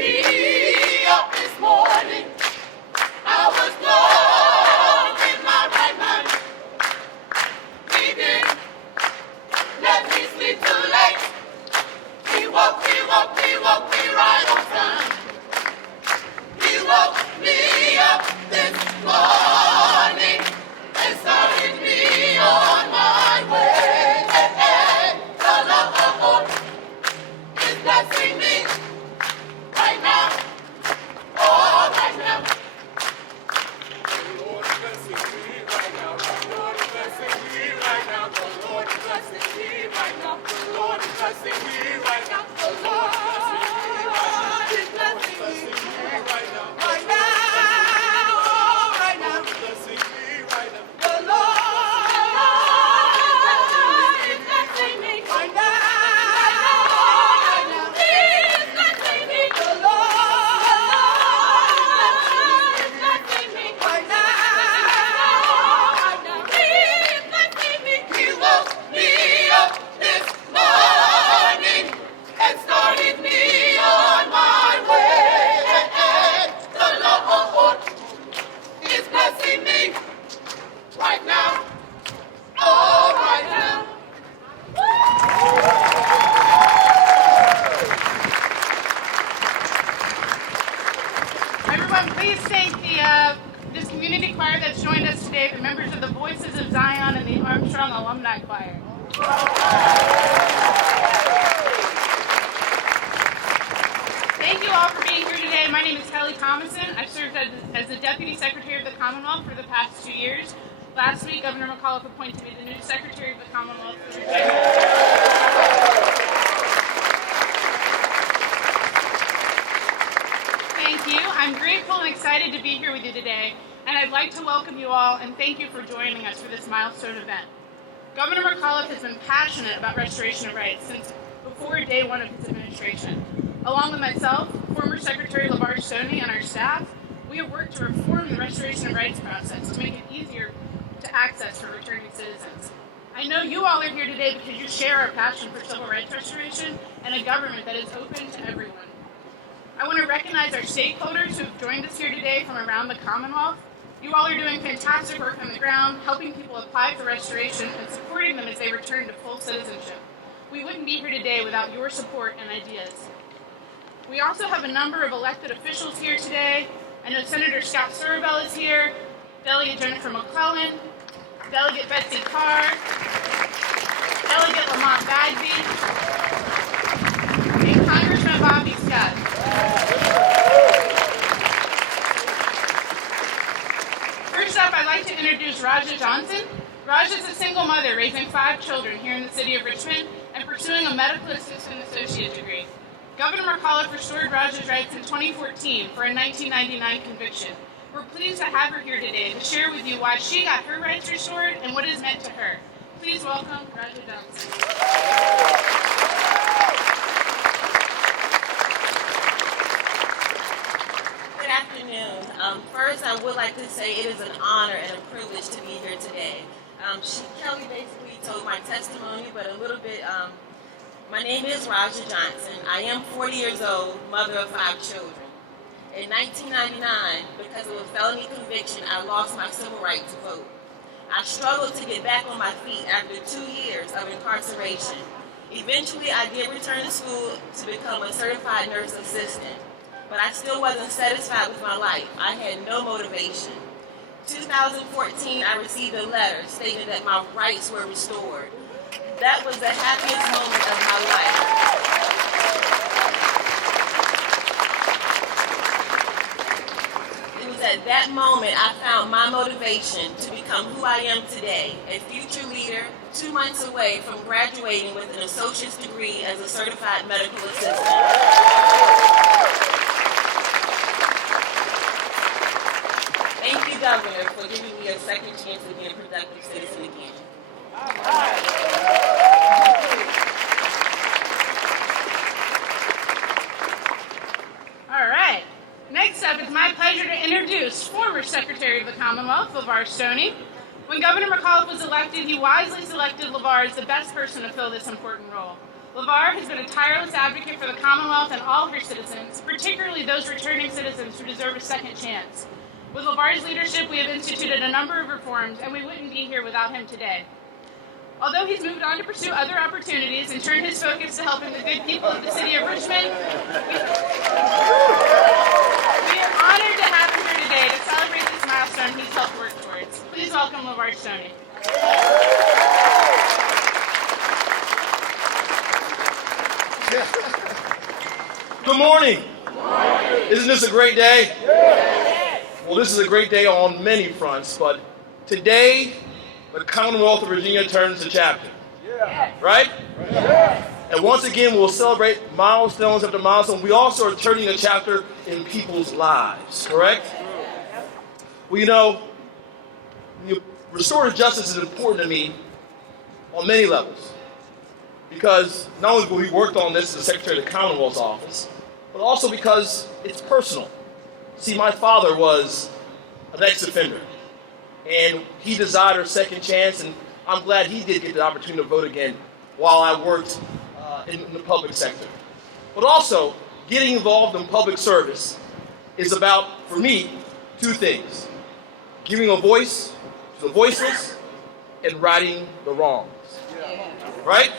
me up this morning. I was born in my right mind. He didn't let me sleep too late. He woke me right on time. He woke me up this morning and started me on my way. And the Lord is blessing me right now. Oh, right now. The Lord is blessing me right now. The Lord is blessing me right now. The Lord is blessing me right now. The Lord is blessing me right now. The Lord is blessing me right now. Right now. Oh, right now. Blessing me right now. The Lord is blessing me right now. Right now. He is blessing me. The Lord is blessing me right now. Right now. He is blessing me. He woke me up this morning and started me on my way. And the Lord is blessing me right now. Oh, right now. Everyone, please thank this community choir that's joined us today, the members of the Voices of Zion and the Armstrong Alumni Choir. Thank you all for being here today. My name is Kelly Thomason. I've served as the Deputy Secretary of the Commonwealth for the past 2 years. Last week, Governor McAuliffe appointed me the new Secretary of the Commonwealth for Virginia. Thank you. I'm grateful and excited to be here with you today, and I'd like to welcome you all and thank you for joining us for this milestone event. Governor McAuliffe has been passionate about restoration of rights since before day one of his administration. Along with myself, former Secretary Lavar Stoney, and our staff, we have worked to reform the restoration of rights process to make it easier to access for returning citizens. I know you all are here today because you share our passion for civil rights restoration and a government that is open to everyone. I want to recognize our stakeholders who have joined us here today from around the Commonwealth. You all are doing fantastic work on the ground, helping people apply for restoration and supporting them as they return to full citizenship. We wouldn't be here today without your support and ideas. We also have a number of elected officials here today. I know Senator Scott Surabel is here, Delegate Jennifer McClellan, Delegate Betsy Carr, Delegate Lamont Bagby, and Congressman Bobby Scott. First up, I'd like to introduce Raja Johnson. Raja is a single mother raising 5 children here in the city of Richmond and pursuing a medical assistant associate degree. Governor McAuliffe restored Raja's rights in 2014 for a 1999 conviction. We're pleased to have her here today to share with you why she got her rights restored and what is meant to her. Please welcome Raja Johnson. Good afternoon. First, I would like to say it is an honor and a privilege to be here today. Kelly basically told my testimony, but a little bit. My name is Raja Johnson. I am 40 years old, mother of 5 children. In 1999, because of a felony conviction, I lost my civil right to vote. I struggled to get back on my feet after 2 years of incarceration. Eventually, I did return to school to become a certified nurse assistant, but I still wasn't satisfied with my life. I had no motivation. 2014, I received a letter stating that my rights were restored. That was the happiest moment of my life. It was at that moment I found my motivation to become who I am today, a future leader, 2 months away from graduating with an associate's degree as a certified medical assistant. Thank you, Governor, for giving me a second chance to be a productive citizen again. All right. Next up, it's my pleasure to introduce former Secretary of the Commonwealth, Lavar Stoney. When Governor McAuliffe was elected, he wisely selected Lavar as the best person to fill this important role. Lavar has been a tireless advocate for the Commonwealth and all of her citizens, particularly those returning citizens who deserve a second chance. With Lavar's leadership, we have instituted a number of reforms, and we wouldn't be here without him today. Although he's moved on to pursue other opportunities and turned his focus to helping the good people of the city of Richmond, we are honored to have him here today to celebrate this milestone he's helped work towards. Please welcome Lavar Stoney. Good morning. Isn't this a great day? Well, this is a great day on many fronts, but today, the Commonwealth of Virginia turns the chapter. Right? And once again, we'll celebrate milestones after milestone. We also are turning a chapter in people's lives, correct? Well, you know, restorative justice is important to me on many levels. Because not only have we worked on this as the Secretary of the Commonwealth's office, but also because it's personal. See, my father was an ex-offender, and he desired a second chance, and I'm glad he did get the opportunity to vote again while I worked in the public sector. But also, getting involved in public service is about, for me, two things: giving a voice to the voiceless and righting the wrongs. Right?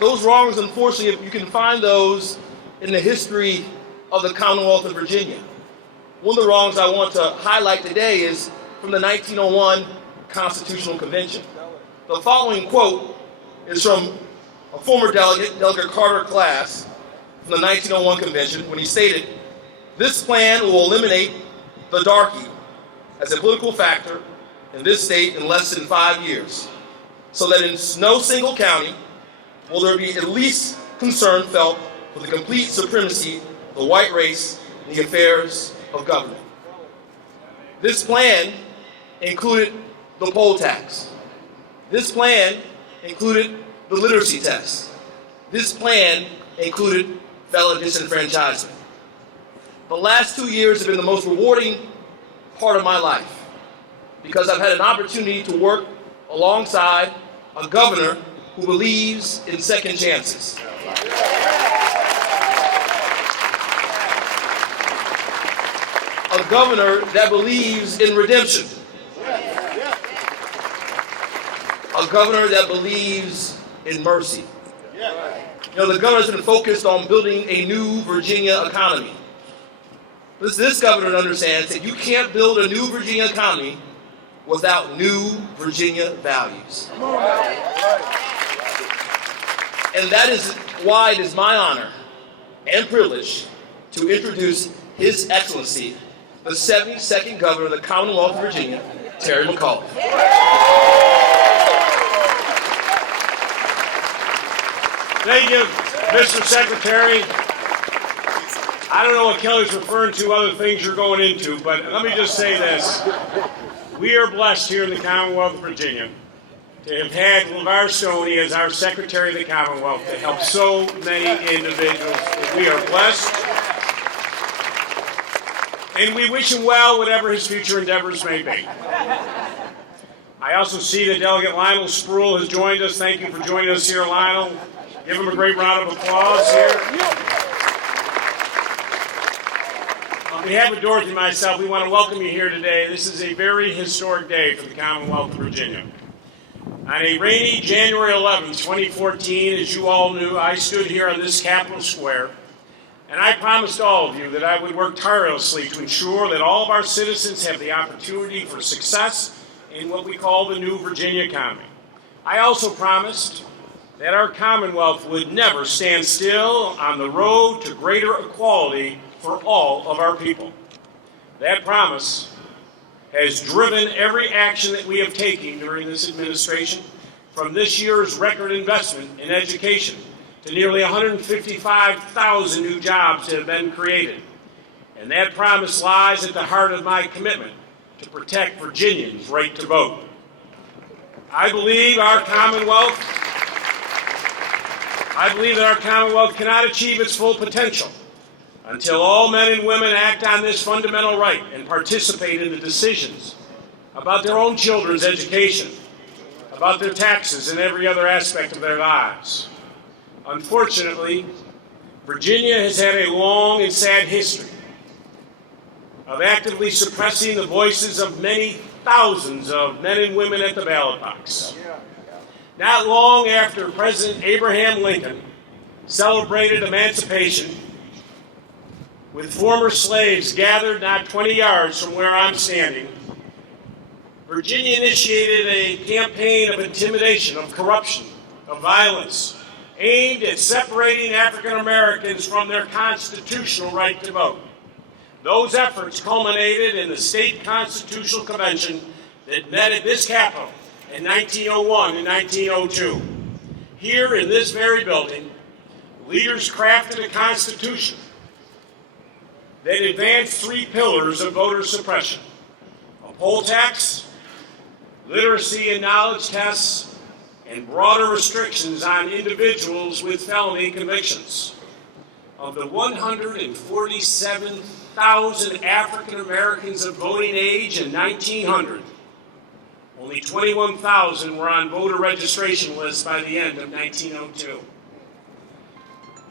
Those wrongs, unfortunately, you can find those in the history of the Commonwealth of Virginia. One of the wrongs I want to highlight today is from the 1901 Constitutional Convention. The following quote is from a former delegate, Delegate Carter Class, from the 1901 Convention, when he stated, "This plan will eliminate the darky as a political factor in this state in less than 5 years, so that in no single county will there be at least concern felt for the complete supremacy of the white race in the affairs of government." This plan included the poll tax. This plan included the literacy test. This plan included felon disenfranchisement. The last 2 years have been the most rewarding part of my life, because I've had an opportunity to work alongside a governor who believes in second chances. A governor that believes in redemption. A governor that believes in mercy. You know, the governor's been focused on building a new Virginia economy. This governor understands that you can't build a new Virginia economy without new Virginia values. And that is why it is my honor and privilege to introduce His Excellency, the 72nd Governor of the Commonwealth of Virginia, Terry McAuliffe. Thank you, Mr. Secretary. I don't know what Kelly's referring to, other things you're going into, but let me just say this. We are blessed here in the Commonwealth of Virginia to have had Lavar Stoney as our Secretary of the Commonwealth to help so many individuals. We are blessed, and we wish him well, whatever his future endeavors may be. I also see that Delegate Lionel Spruill has joined us. Thank you for joining us here, Lionel. Give him a great round of applause here. On behalf of Dorothy and myself, we want to welcome you here today. This is a very historic day for the Commonwealth of Virginia. On a rainy January 11th, 2014, as you all knew, I stood here on this Capitol Square, and I promised all of you that I would work tirelessly to ensure that all of our citizens have the opportunity for success in what we call the new Virginia economy. I also promised that our Commonwealth would never stand still on the road to greater equality for all of our people. That promise has driven every action that we have taken during this administration, from this year's record investment in education to nearly 155,000 new jobs that have been created. And that promise lies at the heart of my commitment to protect Virginians' right to vote. I believe that our Commonwealth cannot achieve its full potential until all men and women act on this fundamental right and participate in the decisions about their own children's education, about their taxes and every other aspect of their lives. Unfortunately, Virginia has had a long and sad history of actively suppressing the voices of many thousands of men and women at the ballot box. Not long after President Abraham Lincoln celebrated emancipation, with former slaves gathered not 20 yards from where I'm standing, Virginia initiated a campaign of intimidation, of corruption, of violence, aimed at separating African Americans from their constitutional right to vote. Those efforts culminated in the state constitutional convention that met at this Capitol in 1901 and 1902. Here in this very building, leaders crafted a constitution that advanced three pillars of voter suppression: a poll tax, literacy and knowledge tests, and broader restrictions on individuals with felony convictions. Of the 147,000 African Americans of voting age in 1900, only 21,000 were on voter registration lists by the end of 1902.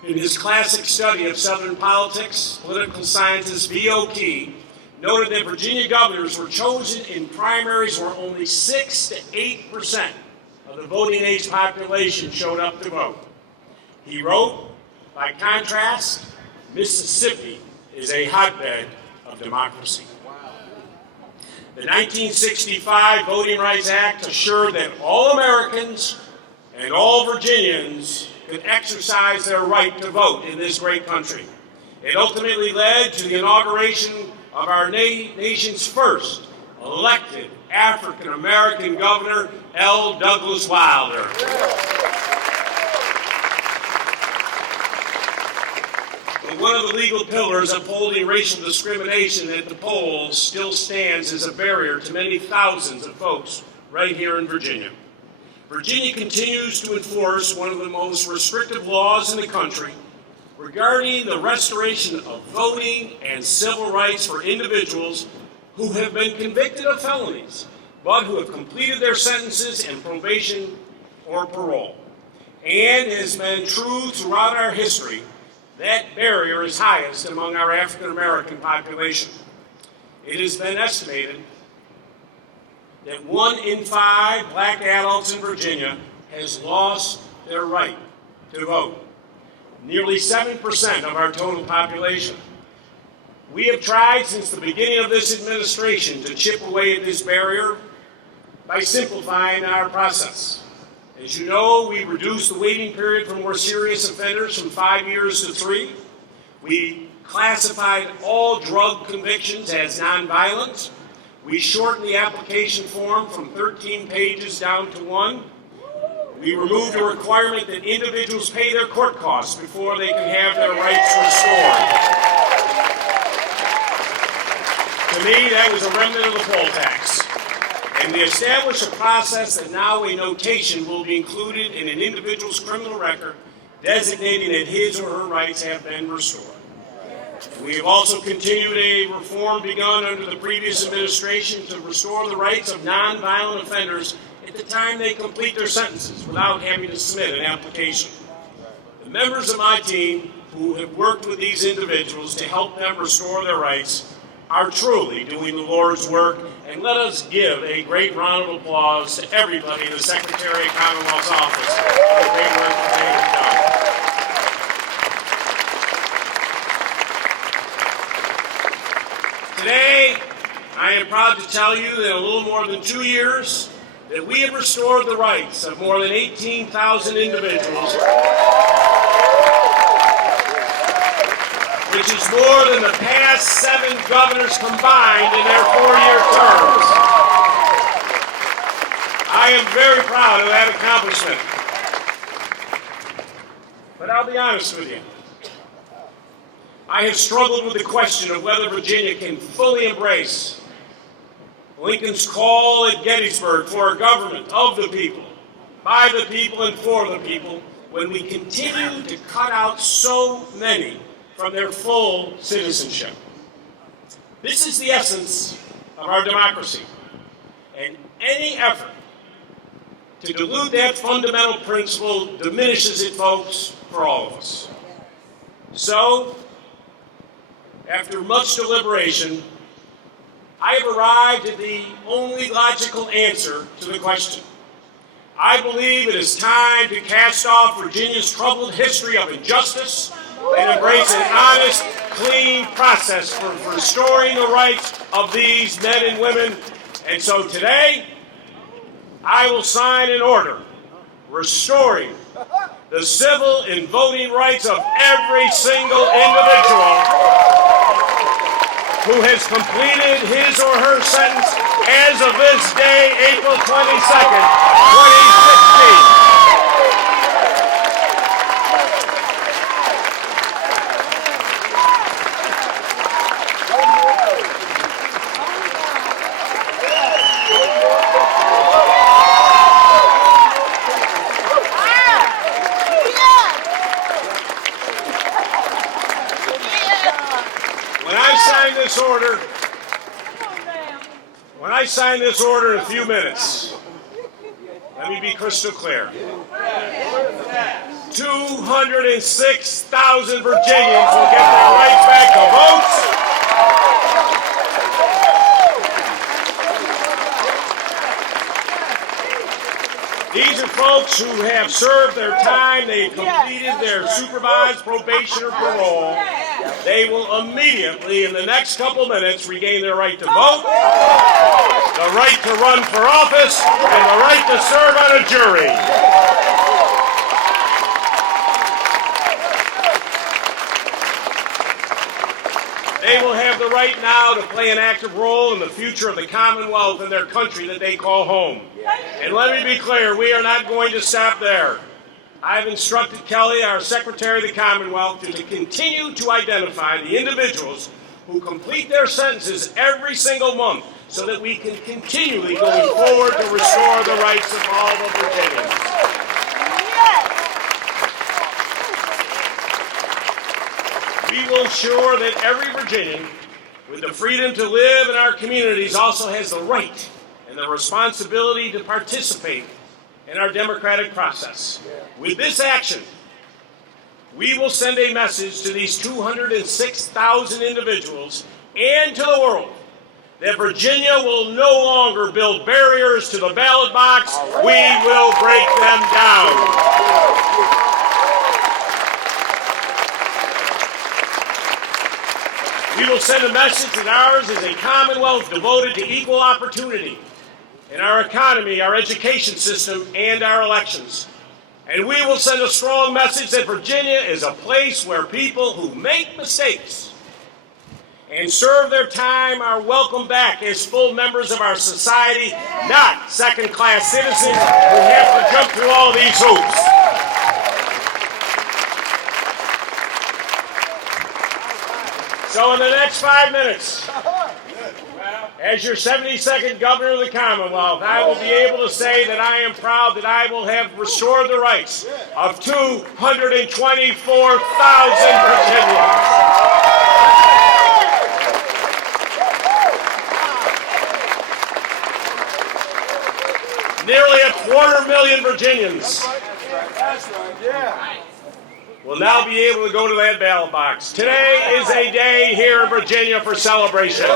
In his classic study of Southern politics, political scientist V.O. Key noted that Virginia governors were chosen in primaries where only 6 to 8% of the voting age population showed up to vote. He wrote, by contrast, Mississippi is a hotbed of democracy. The 1965 Voting Rights Act assured that all Americans and all Virginians could exercise their right to vote in this great country. It ultimately led to the inauguration of our nation's first elected African-American governor, L. Douglas Wilder. But one of the legal pillars upholding racial discrimination at the polls still stands as a barrier to many thousands of folks right here in Virginia. Virginia continues to enforce one of the most restrictive laws in the country regarding the restoration of voting and civil rights for individuals who have been convicted of felonies, but who have completed their sentences in probation or parole. And it has been true throughout our history, that barrier is highest among our African American population. It has been estimated that 1 in 5 black adults in Virginia has lost their right to vote. Nearly 7% of our total population. We have tried since the beginning of this administration to chip away at this barrier by simplifying our process. As you know, we reduced the waiting period for more serious offenders from 5 years to 3. We classified all drug convictions as nonviolent. We shortened the application form from 13 pages down to 1. We removed a requirement that individuals pay their court costs before they can have their rights restored. To me, that was a remnant of the poll tax. And we established a process that now a notation will be included in an individual's criminal record designating that his or her rights have been restored. We have also continued a reform begun under the previous administration to restore the rights of nonviolent offenders at the time they complete their sentences without having to submit an application. The members of my team who have worked with these individuals to help them restore their rights are truly doing the Lord's work, and let us give a great round of applause to everybody in the Secretary of Commonwealth's office for the great work that they have done. Today, I am proud to tell you that in a little more than 2 years, that we have restored the rights of more than 18,000 individuals, which is more than the past 7 governors combined in their 4-year terms. I am very proud of that accomplishment. But I'll be honest with you. I have struggled with the question of whether Virginia can fully embrace Lincoln's call at Gettysburg for a government of the people, by the people, and for the people, when we continue to cut out so many from their full citizenship. This is the essence of our democracy, and any effort To dilute that fundamental principle diminishes it, folks, for all of us. So, after much deliberation, I have arrived at the only logical answer to the question. I believe it is time to cast off Virginia's troubled history of injustice and embrace an honest, clean process for restoring the rights of these men and women. And so today, I will sign an order restoring the civil and voting rights of every single individual who has completed his or her sentence as of this day, April 22nd, 2016. When I sign this order in a few minutes, let me be crystal clear. 206,000 Virginians will get their rights back to vote. These are folks who have served their time, they've completed their supervised probation or parole. They will immediately, in the next couple minutes, regain their right to vote, the right to run for office, and the right to serve on a jury. They will have the right now to play an active role in the future of the Commonwealth and their country that they call home. And let me be clear, we are not going to stop there. I've instructed Kelly, our Secretary of the Commonwealth, to continue to identify the individuals who complete their sentences every single month so that we can continually going forward to restore the rights of all the Virginians. We will ensure that every Virginian with the freedom to live in our communities also has the right and the responsibility to participate in our democratic process. With this action, we will send a message to these 206,000 individuals and to the world that Virginia will no longer build barriers to the ballot box. We will break them down. We will send a message that ours is a Commonwealth devoted to equal opportunity in our economy, our education system, and our elections. And we will send a strong message that Virginia is a place where people who make mistakes and serve their time are welcome back as full members of our society, not second-class citizens who have to jump through all these hoops. So in the next 5 minutes, as your 72nd governor of the Commonwealth, I will be able to say that I am proud that I will have restored the rights of 224,000 Virginians. Nearly 250,000 Virginians will now be able to go to that ballot box. Today is a day here in Virginia for celebration.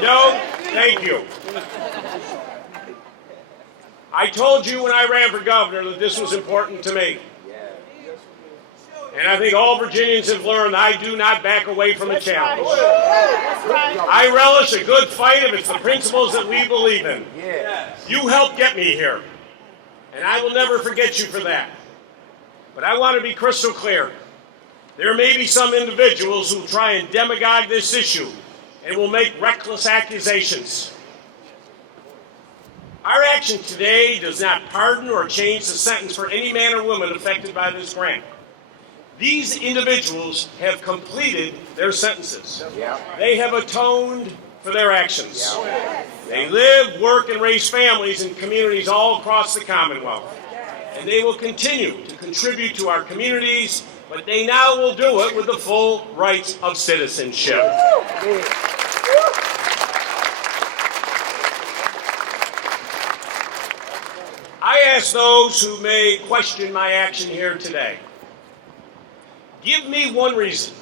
No, thank you. I told you when I ran for governor that this was important to me. And I think all Virginians have learned I do not back away from a challenge. I relish a good fight if it's the principles that we believe in. You helped get me here, and I will never forget you for that. But I want to be crystal clear. There may be some individuals who try and demagogue this issue and will make reckless accusations. Our action today does not pardon or change the sentence for any man or woman affected by this grant. These individuals have completed their sentences. They have atoned for their actions. They live, work, and raise families in communities all across the Commonwealth. And they will continue to contribute to our communities but they now will do it with the full rights of citizenship. I ask those who may question my action here today, give me one reason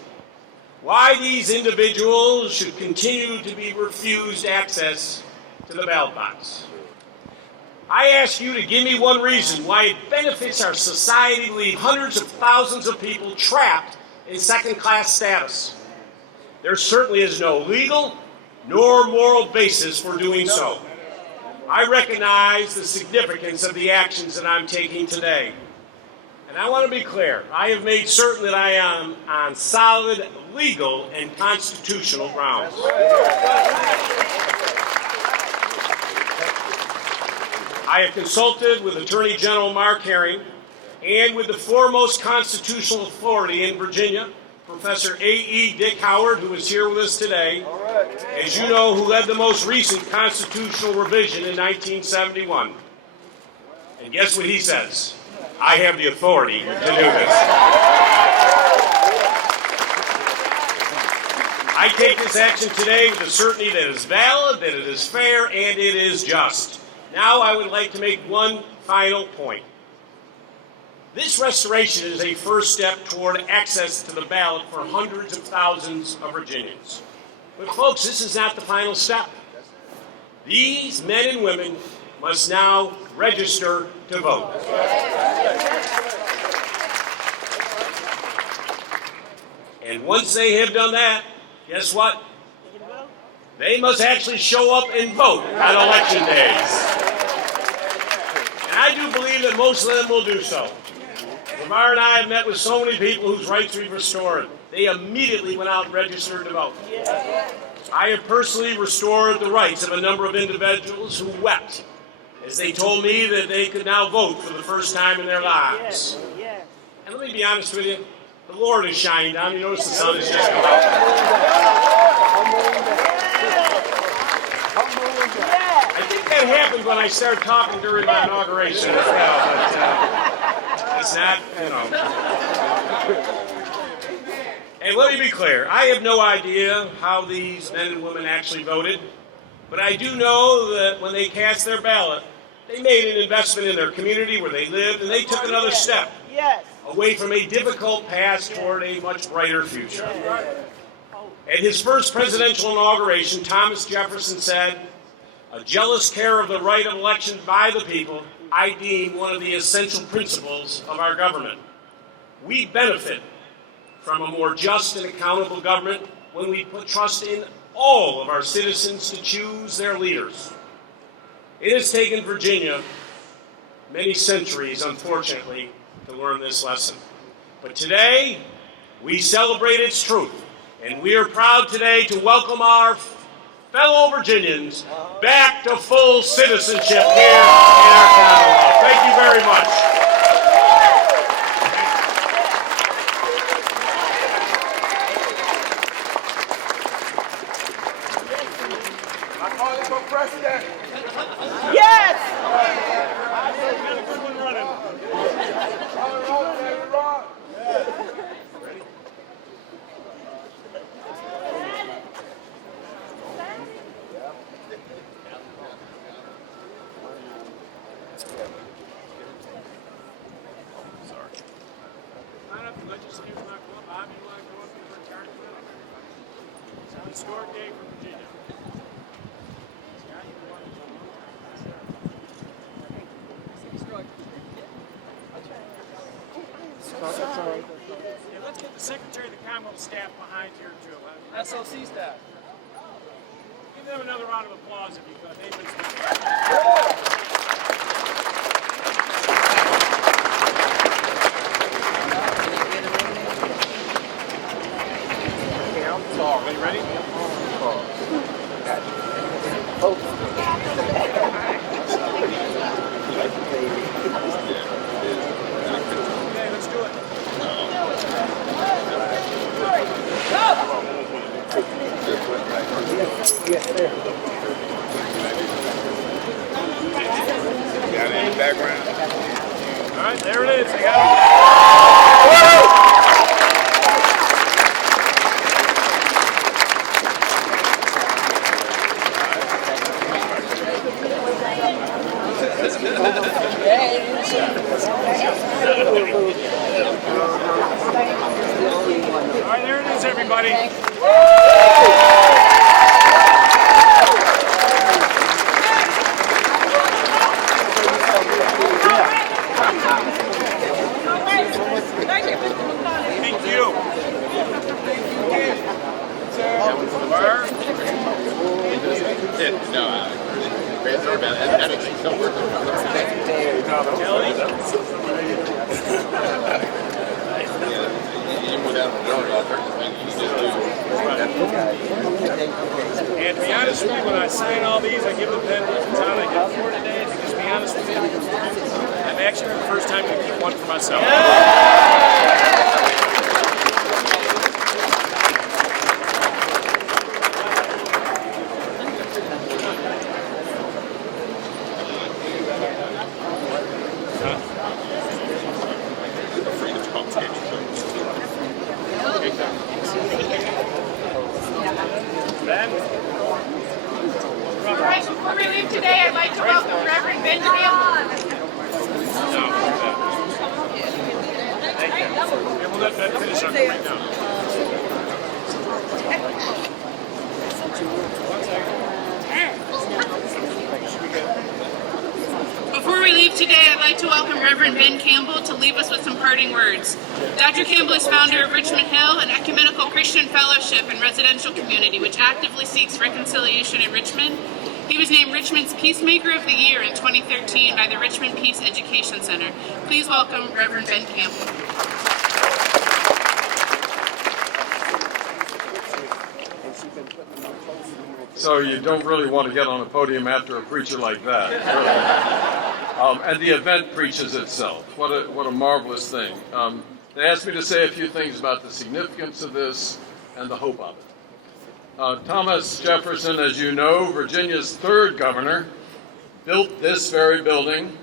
why these individuals should continue to be refused access to the ballot box. I ask you to give me one reason why it benefits our society to leave hundreds of thousands of people trapped in second-class status. There certainly is no legal nor moral basis for doing so. I recognize the significance of the actions that I'm taking today. And I want to be clear, I have made certain that I am on solid legal and constitutional grounds. I have consulted with Attorney General Mark Herring and with the foremost constitutional authority in Virginia, Professor A.E. Dick Howard, who is here with us today, as you know, who led the most recent constitutional revision in 1971. And guess what he says? I have the authority to do this. I take this action today with the certainty that it is valid, that it is fair, and it is just. Now I would like to make one final point. This restoration is a first step toward access to the ballot for hundreds of thousands of Virginians. But folks, this is not the final step. These men and women must now register to vote. And once they have done that, guess what? They must actually show up and vote on election days. And I do believe that most of them will do so. Lavar and I have met with so many people whose rights we've restored. They immediately went out and registered to vote. I have personally restored the rights of a number of individuals who wept as they told me that they could now vote for the first time in their lives. And let me be honest with you, the Lord is shining down. You notice the sun is just come out. I think that happened when I started talking during my inauguration as well, but it's not, you know. And let me be clear, I have no idea how these men and women actually voted, but I do know that when they cast their ballot, they made an investment in their community where they lived, and they took another step away from a difficult past toward a much brighter future. At his first presidential inauguration, Thomas Jefferson said, "A jealous care of the right of election by the people, I deem one of the essential principles of our government. We benefit from a more just and accountable government when we put trust in all of our citizens to choose their leaders." It has taken Virginia many centuries, unfortunately, to learn this lesson. But today, we celebrate its truth, and we are proud today to welcome our fellow Virginians back to full citizenship here in our Commonwealth. Thank you very much. McAuliffe for president. Yes! It's a historic day for Virginia. Yeah, let's get the Secretary of the Commonwealth staff behind here too. SOC staff. Give them another round of applause if you could. They've been Are you ready? Okay, let's do it. Yes, sir. Got it in the background. All right, there it is. I got it. And to be honest with you, when I sign all these, I give the pen to Tom. I get 4 today. Because to be honest with you, I'm actually the first time to keep one for myself. All right, before we leave today, I'd like to welcome Reverend Ben Campbell. We'll let that finish up right now. Before we leave today, I'd like to welcome Reverend Ben Campbell to leave us with some parting words. Dr. Campbell is founder of Richmond Hill, an ecumenical Christian fellowship and residential community which actively seeks reconciliation in Richmond. He was named Richmond's Peacemaker of the Year in 2013 by the Richmond Peace Education Center. Please welcome Reverend Ben Campbell. So you don't really want to get on a podium after a preacher like that. Really. And the event preaches itself. What a marvelous thing. They asked me to say a few things about the significance of this and the hope of it. Thomas Jefferson, as you know, Virginia's third governor, built this very building,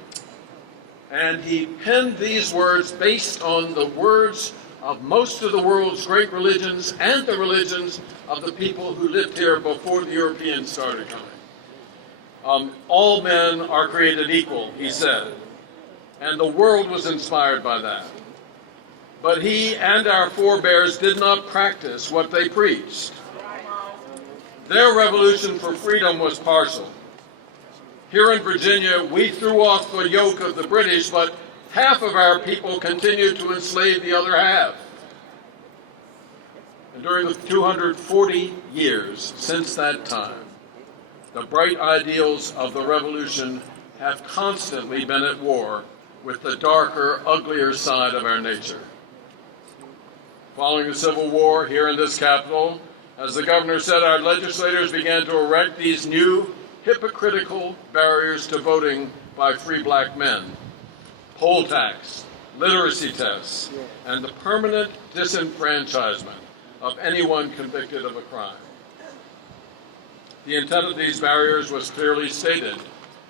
and he penned these words based on the words of most of the world's great religions and the religions of the people who lived here before the Europeans started coming. All men are created equal, he said, and the world was inspired by that. But he and our forebears did not practice what they preached. Their revolution for freedom was partial. Here in Virginia, we threw off the yoke of the British, but half of our people continued to enslave the other half. And during the 240 years since that time, the bright ideals of the revolution have constantly been at war with the darker, uglier side of our nature. Following the Civil War here in this Capitol, as the governor said, our legislators began to erect these new hypocritical barriers to voting by free black men: poll tax, literacy tests, and the permanent disenfranchisement of anyone convicted of a crime. The intent of these barriers was clearly stated.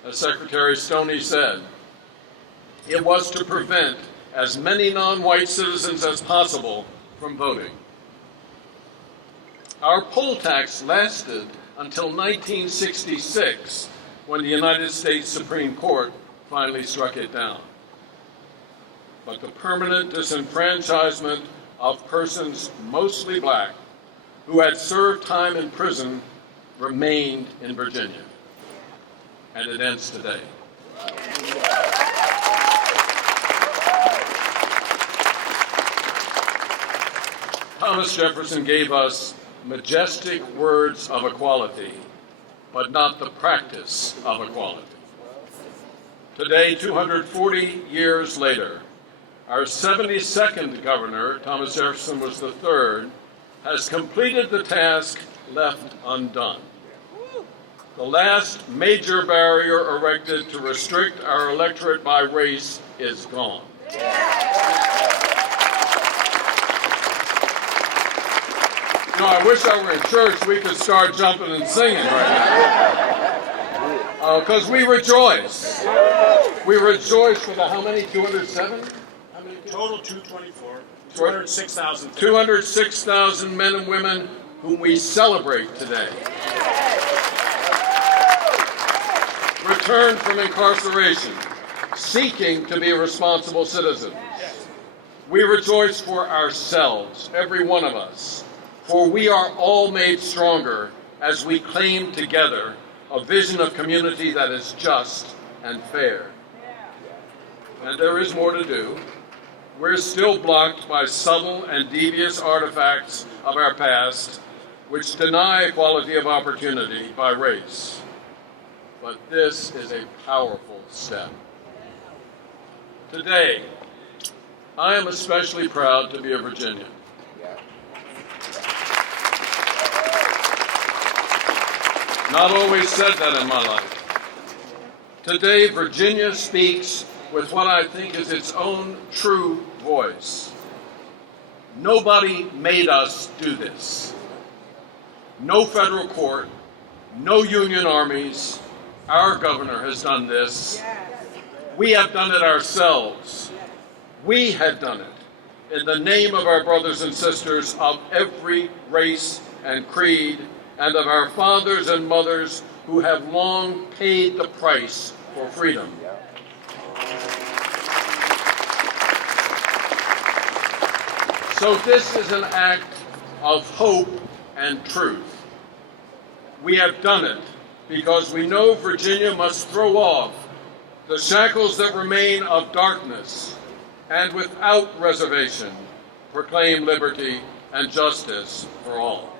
As Secretary Stoney said, it was to prevent as many non-white citizens as possible from voting. Our poll tax lasted until 1966, when the United States Supreme Court finally struck it down. But the permanent disenfranchisement of persons mostly black who had served time in prison remained in Virginia. And it ends today. Thomas Jefferson gave us majestic words of equality, but not the practice of equality. Today, 240 years later, our 72nd governor, Thomas Jefferson was the third, has completed the task left undone. The last major barrier erected to restrict our electorate by race is gone. You know, I wish I were in church, we could start jumping and singing right now. Because we rejoice. We rejoice for the how many? 207? How many? Total 224. 206,000. 206,000 men and women whom we celebrate today. Returned from incarceration, seeking to be responsible citizens. We rejoice for ourselves, every one of us, for we are all made stronger as we claim together a vision of community that is just and fair. And there is more to do. We're still blocked by subtle and devious artifacts of our past, which deny equality of opportunity by race. but this is a powerful step. Today, I am especially proud to be a Virginian. Not always said that in my life. Today, Virginia speaks with what I think is its own true voice. Nobody made us do this. No federal court, no union armies. Our governor has done this. We have done it ourselves. We have done it in the name of our brothers and sisters of every race and creed, and of our fathers and mothers who have long paid the price for freedom. So this is an act of hope and truth. We have done it because we know Virginia must throw off the shackles that remain of darkness and without reservation proclaim liberty and justice for all.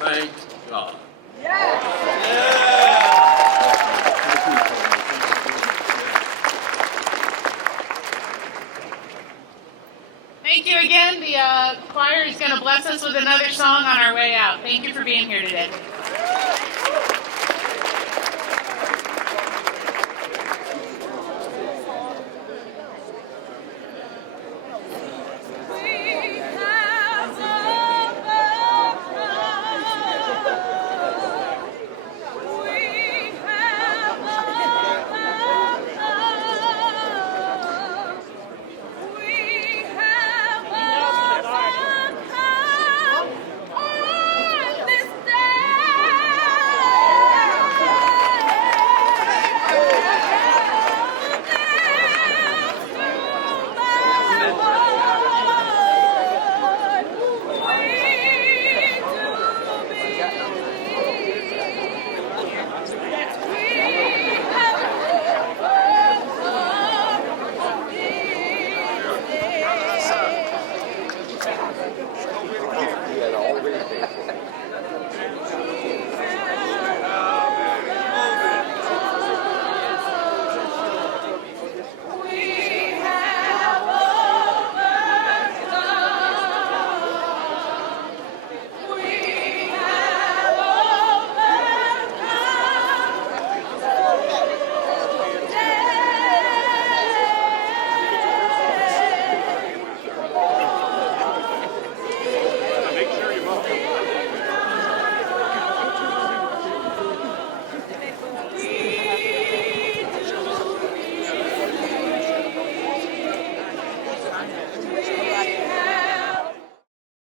Thank God. Thank you again. The choir is going to bless us with another song on our way out. Thank you for being here today.